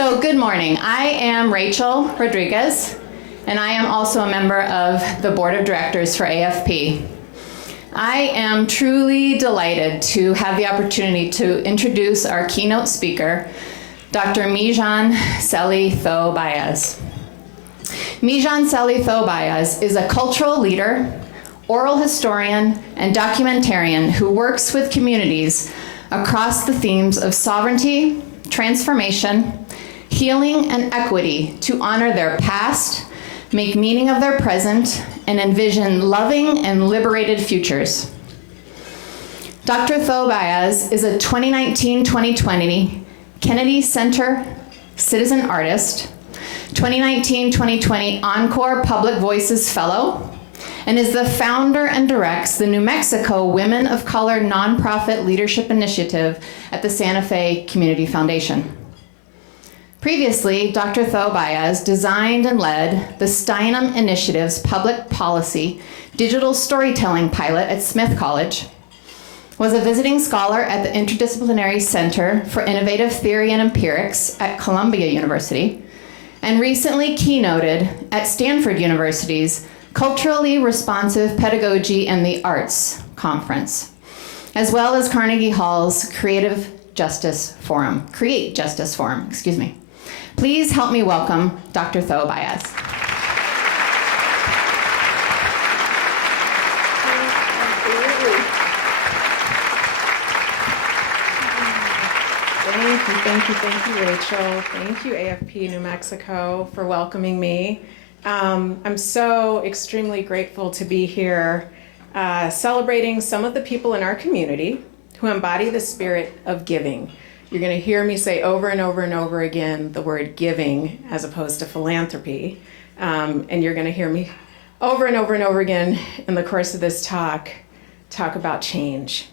So good morning. I am Rachel Rodriguez, and I am also a member of the Board of Directors for AFP. I am truly delighted to have the opportunity to introduce our keynote speaker, Dr. Celie Tho-Biaz. Celie Tho-Biaz is a cultural leader, oral historian, and documentarian who works with communities across the themes of sovereignty, transformation, healing, and equity to honor their past, make meaning of their present, and envision loving and liberated futures. Dr. Tho-Biaz is a 2019-2020 Kennedy Center Citizen Artist, 2019-2020 Encore Public Voices Fellow, and is the founder and directs the New Mexico Women of Color Nonprofit Leadership Initiative at the Santa Fe Community Foundation. Previously, Dr. Tho-Biaz designed and led the Steinem Initiative's public policy digital storytelling pilot at Smith College, was a visiting scholar at the Interdisciplinary Center for Innovative Theory and Empirics at Columbia University, and recently keynoted at Stanford University's Culturally Responsive Pedagogy and the Arts Conference, as well as Carnegie Hall's Create Justice Forum. Please help me welcome Dr. Tho-Biaz. Thank you, Rachel. Thank you, AFP New Mexico, for welcoming me. I'm so extremely grateful to be here celebrating some of the people in our community who embody the spirit of giving. You're going to hear me say over and over and over again the word giving as opposed to philanthropy. And you're going to hear me over and over and over again in the course of this talk about change.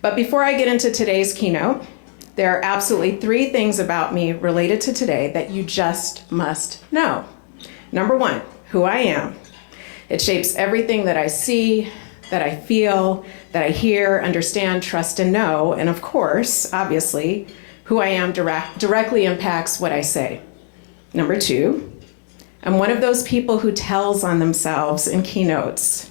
But before I get into today's keynote, there are absolutely 3 things about me related to today that you just must know. Number 1, who I am. It shapes everything that I see, that I feel, that I hear, understand, trust, and know. And of course, obviously, who I am directly impacts what I say. Number 2, I'm one of those people who tells on themselves in keynotes.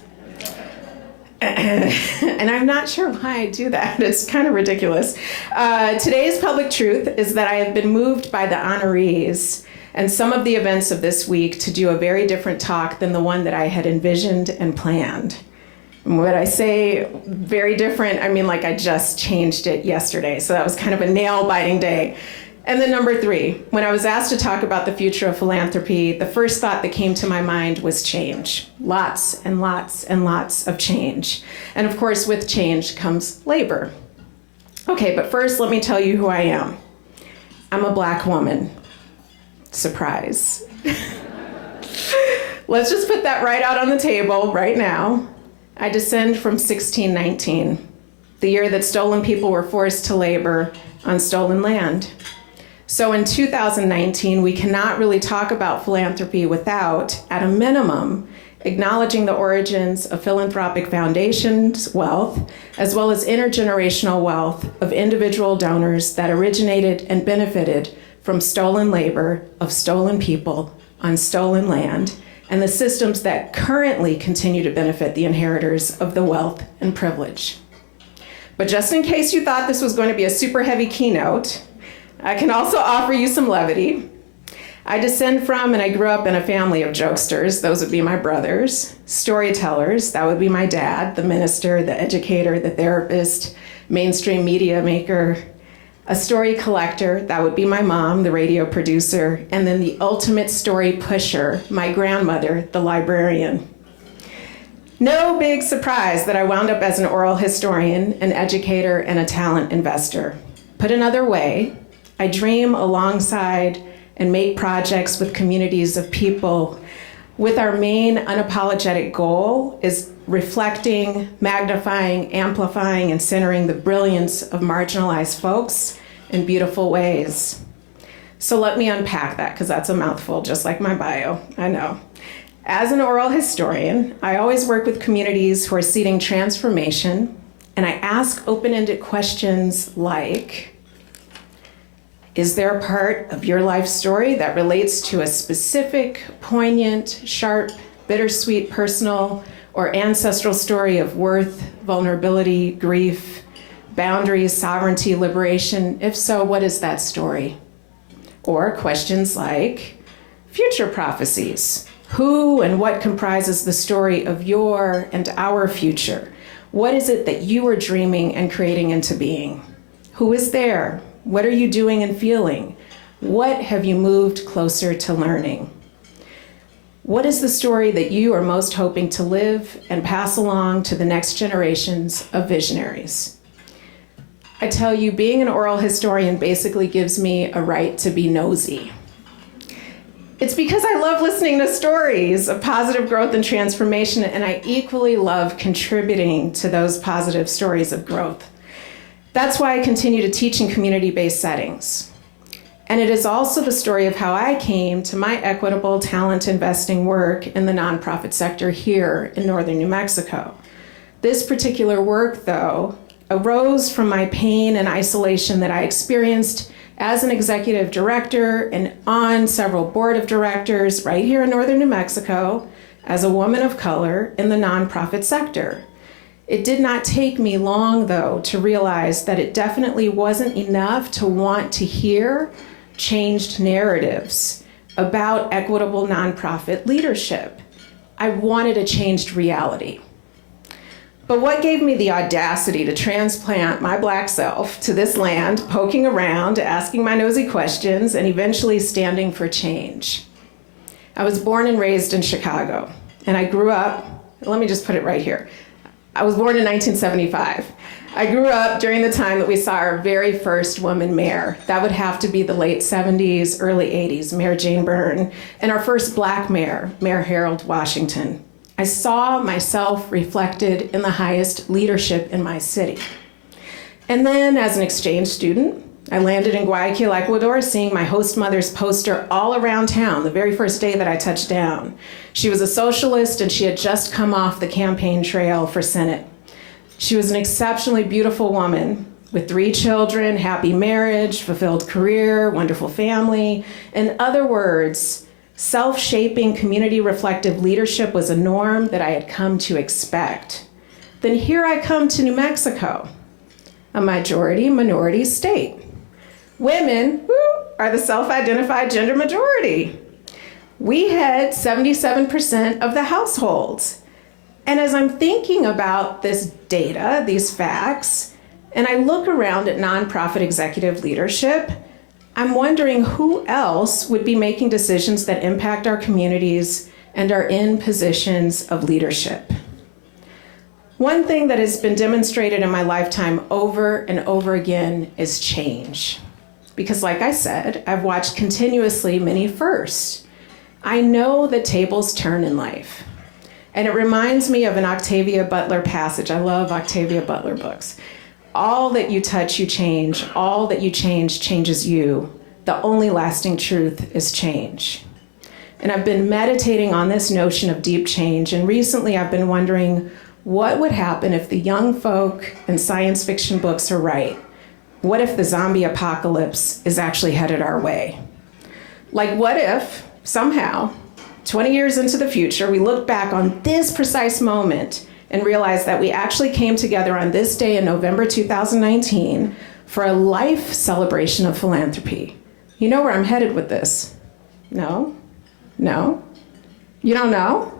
And I'm not sure why I do that. It's kind of ridiculous. Today's public truth is that I have been moved by the honorees and some of the events of this week to do a very different talk than the one that I had envisioned and planned. And when I say very different, I mean like I just changed it yesterday. So that was kind of a nail-biting day. And then number 3, when I was asked to talk about the future of philanthropy, the first thought that came to my mind was change. Lots and lots and lots of change. And of course, with change comes labor. Okay, but first let me tell you who I am. I'm a Black woman. Surprise. Let's just put that right out on the table right now. I descend from 1619, the year that stolen people were forced to labor on stolen land. So in 2019, we cannot really talk about philanthropy without, at a minimum, acknowledging the origins of philanthropic foundations' wealth, as well as intergenerational wealth of individual donors that originated and benefited from stolen labor of stolen people on stolen land, and the systems that currently continue to benefit the inheritors of the wealth and privilege. But just in case you thought this was going to be a super heavy keynote, I can also offer you some levity. I descend from and I grew up in a family of jokesters. Those would be my brothers. Storytellers, that would be my dad, the minister, the educator, the therapist, mainstream media maker. A story collector, that would be my mom, the radio producer. And then the ultimate story pusher, my grandmother, the librarian. No big surprise that I wound up as an oral historian, an educator, and a talent investor. Put another way, I dream alongside and make projects with communities of people with our main unapologetic goal is reflecting, magnifying, amplifying, and centering the brilliance of marginalized folks in beautiful ways. So let me unpack that, because that's a mouthful, just like my bio, I know. As an oral historian, I always work with communities who are seeking transformation, and I ask open-ended questions like, Is there a part of your life story that relates to a specific, poignant, sharp, bittersweet, personal, or ancestral story of worth, vulnerability, grief, boundaries, sovereignty, liberation? If so, what is that story? Or questions like future prophecies. Who and what comprises the story of your and our future? What is it that you are dreaming and creating into being? Who is there? What are you doing and feeling? What have you moved closer to learning? What is the story that you are most hoping to live and pass along to the next generations of visionaries? I tell you, being an oral historian basically gives me a right to be nosy. It's because I love listening to stories of positive growth and transformation, and I equally love contributing to those positive stories of growth. That's why I continue to teach in community-based settings. And it is also the story of how I came to my equitable talent investing work in the nonprofit sector here in northern New Mexico. This particular work, though, arose from my pain and isolation that I experienced as an executive director and on several board of directors right here in northern New Mexico as a woman of color in the nonprofit sector. It did not take me long, though, to realize that it definitely wasn't enough to want to hear changed narratives about equitable nonprofit leadership. I wanted a changed reality. But what gave me the audacity to transplant my Black self to this land, poking around, asking my nosy questions, and eventually standing for change? I was born and raised in Chicago, and I grew up, let me just put it right here. I was born in 1975. I grew up during the time that we saw our very first woman mayor. That would have to be the late 70s, early 80s, Mayor Jane Byrne, and our first Black mayor, Mayor Harold Washington. I saw myself reflected in the highest leadership in my city. And then as an exchange student, I landed in Guayaquil, Ecuador, seeing my host mother's poster all around town the very first day that I touched down. She was a socialist and she had just come off the campaign trail for Senate. She was an exceptionally beautiful woman with 3 children, happy marriage, fulfilled career, wonderful family. In other words, self-shaping, community-reflective leadership was a norm that I had come to expect. Then here I come to New Mexico, a majority-minority state. Women are the self-identified gender majority. We had 77% of the households. And as I'm thinking about this data, these facts, and I look around at nonprofit executive leadership, I'm wondering who else would be making decisions that impact our communities and are in positions of leadership. One thing that has been demonstrated in my lifetime over and over again is change. Because like I said, I've watched continuously many firsts. I know that tables turn in life. And it reminds me of an Octavia Butler passage. I love Octavia Butler books. All that you touch, you change. All that you change changes you. The only lasting truth is change. And I've been meditating on this notion of deep change. And recently I've been wondering, what would happen if the young folk in science fiction books are right? What if the zombie apocalypse is actually headed our way? Like, what if somehow 20 years into the future, we look back on this precise moment and realize that we actually came together on this day in November 2019 for a life celebration of philanthropy. You know where I'm headed with this? No? No? You don't know?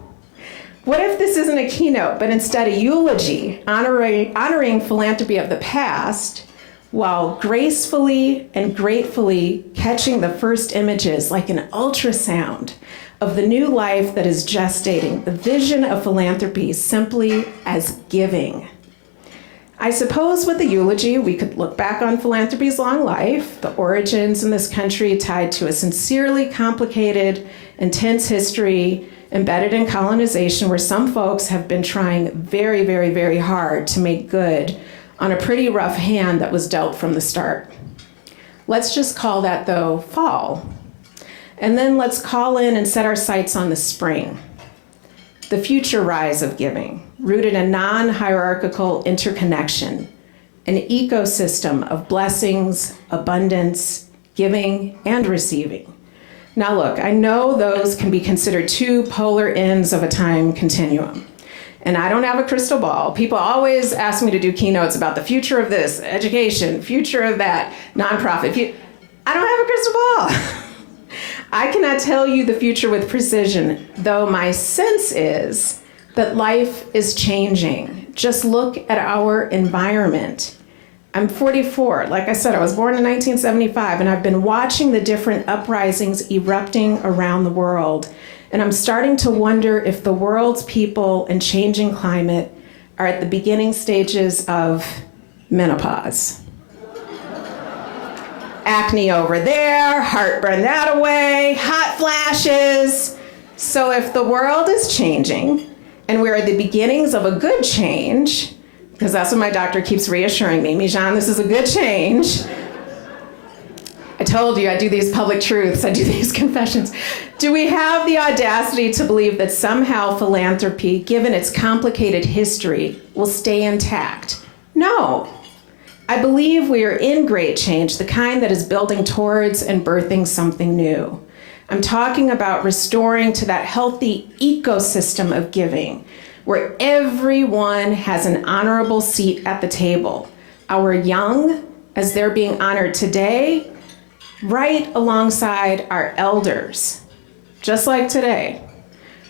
What if this isn't a keynote, but instead a eulogy honoring philanthropy of the past, while gracefully and gratefully catching the first images like an ultrasound of the new life that is gestating, the vision of philanthropy simply as giving. I suppose with the eulogy, we could look back on philanthropy's long life, the origins in this country tied to a sincerely complicated, intense history embedded in colonization, where some folks have been trying very, very, very hard to make good on a pretty rough hand that was dealt from the start. Let's just call that, though, fall. And then let's call in and set our sights on the spring, the future rise of giving, rooted in non-hierarchical interconnection, an ecosystem of blessings, abundance, giving and receiving. Now look, I know those can be considered two polar ends of a time continuum. And I don't have a crystal ball. People always ask me to do keynotes about the future of this, education, future of that, nonprofit. I don't have a crystal ball. I cannot tell you the future with precision, though my sense is that life is changing. Just look at our environment. I'm 44. Like I said, I was born in 1975, and I've been watching the different uprisings erupting around the world. And I'm starting to wonder if the world's people and changing climate are at the beginning stages of menopause. Acne over there, heartburn that away, hot flashes. So if the world is changing and we're at the beginnings of a good change, because that's what my doctor keeps reassuring me, Mijan, this is a good change. I told you I do these public truths, I do these confessions. Do we have the audacity to believe that somehow philanthropy, given its complicated history, will stay intact? No. I believe we are in great change, the kind that is building towards and birthing something new. I'm talking about restoring to that healthy ecosystem of giving, where everyone has an honorable seat at the table. Our young, as they're being honored today, right alongside our elders, just like today.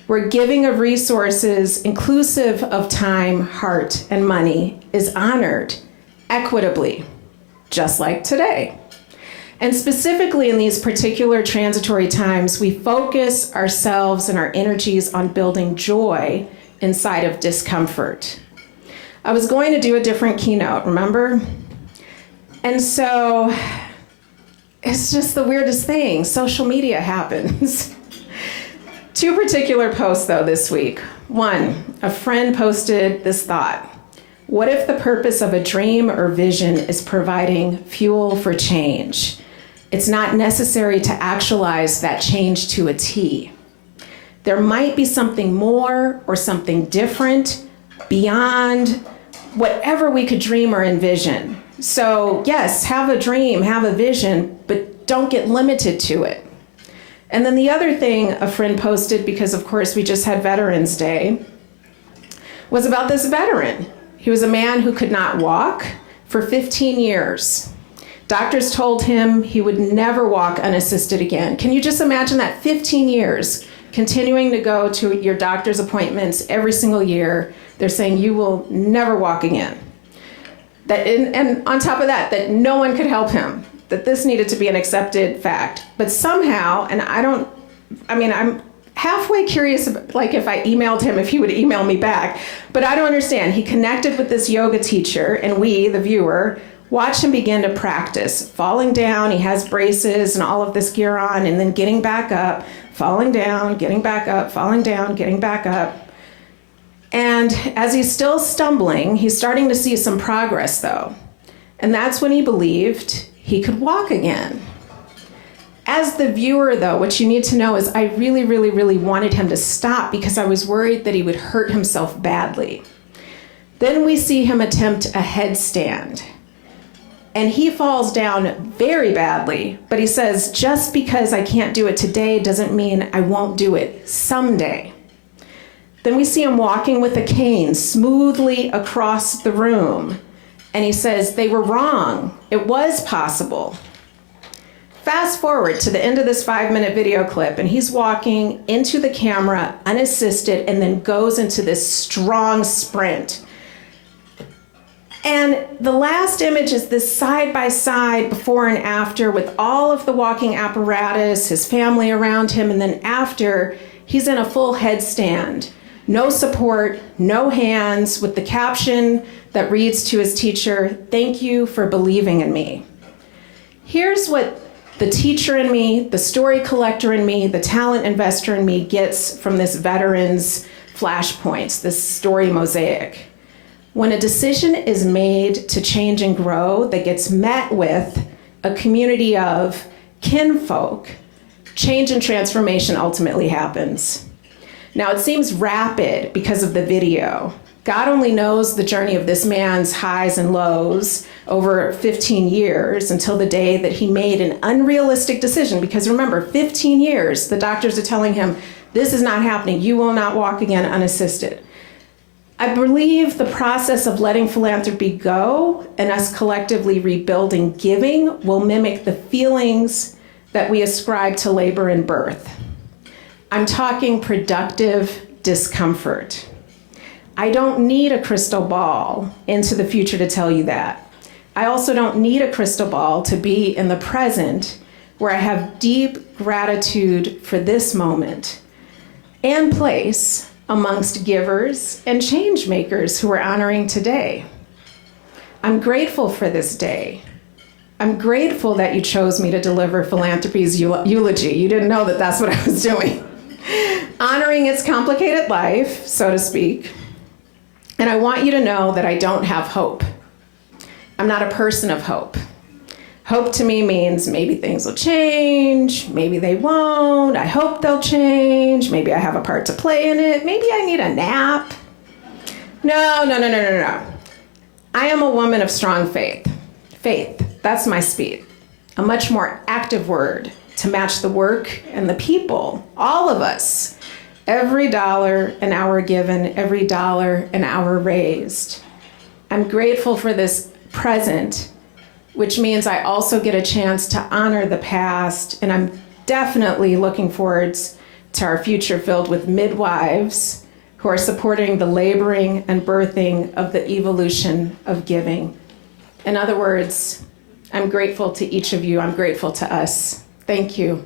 Where giving of resources, inclusive of time, heart, and money, is honored equitably, just like today. And specifically in these particular transitory times, we focus ourselves and our energies on building joy inside of discomfort. I was going to do a different keynote, remember? And so it's just the weirdest thing. Social media happens. Two particular posts, though, this week. One, a friend posted this thought. What if the purpose of a dream or vision is providing fuel for change? It's not necessary to actualize that change to a T. There might be something more or something different beyond whatever we could dream or envision. So yes, have a dream, have a vision, but don't get limited to it. And then the other thing a friend posted, because of course we just had Veterans Day, was about this veteran. He was a man who could not walk for 15 years. Doctors told him he would never walk unassisted again. Can you just imagine that? 15 years, continuing to go to your doctor's appointments every single year. They're saying you will never walk again. And on top of that, that no one could help him, that this needed to be an accepted fact. But somehow, and I'm halfway curious, like if I emailed him, if he would email me back, but I don't understand. He connected with this yoga teacher, and we, the viewer, watched him begin to practice, falling down. He has braces and all of this gear on, and then getting back up, falling down, getting back up, falling down, getting back up. And as he's still stumbling, he's starting to see some progress, though. And that's when he believed he could walk again. As the viewer, though, what you need to know is I really, really, really wanted him to stop because I was worried that he would hurt himself badly. Then we see him attempt a headstand. And he falls down very badly, but he says, just because I can't do it today doesn't mean I won't do it someday. Then we see him walking with a cane smoothly across the room. And he says, they were wrong. It was possible. Fast forward to the end of this 5-minute video clip, and he's walking into the camera unassisted and then goes into this strong sprint. And the last image is this side-by-side before and after with all of the walking apparatus, his family around him, and then after, he's in a full headstand. No support, no hands, with the caption that reads to his teacher, "Thank you for believing in me." Here's what the teacher in me, the story collector in me, the talent investor in me gets from this veteran's flashpoints, this story mosaic. When a decision is made to change and grow that gets met with a community of kinfolk, change and transformation ultimately happens. Now, it seems rapid because of the video, God only knows the journey of this man's highs and lows over 15 years until the day that he made an unrealistic decision. Because remember, 15 years, the doctors are telling him, this is not happening. You will not walk again unassisted. I believe the process of letting philanthropy go and us collectively rebuilding giving will mimic the feelings that we ascribe to labor and birth. I'm talking productive discomfort. I don't need a crystal ball into the future to tell you that. I also don't need a crystal ball to be in the present where I have deep gratitude for this moment and place amongst givers and change makers who are honoring today. I'm grateful for this day. I'm grateful that you chose me to deliver philanthropy's eulogy. You didn't know that that's what I was doing. Honoring its complicated life, so to speak. And I want you to know that I don't have hope. I'm not a person of hope. Hope to me means maybe things will change, maybe they won't, I hope they'll change, maybe I have a part to play in it, maybe I need a nap. No. I am a woman of strong faith. Faith, that's my speed. A much more active word to match the work and the people, all of us. Every dollar an hour given, every dollar an hour raised. I'm grateful for this present, which means I also get a chance to honor the past, and I'm definitely looking forward to our future filled with midwives who are supporting the laboring and birthing of the evolution of giving. In other words, I'm grateful to each of you. I'm grateful to us. Thank you.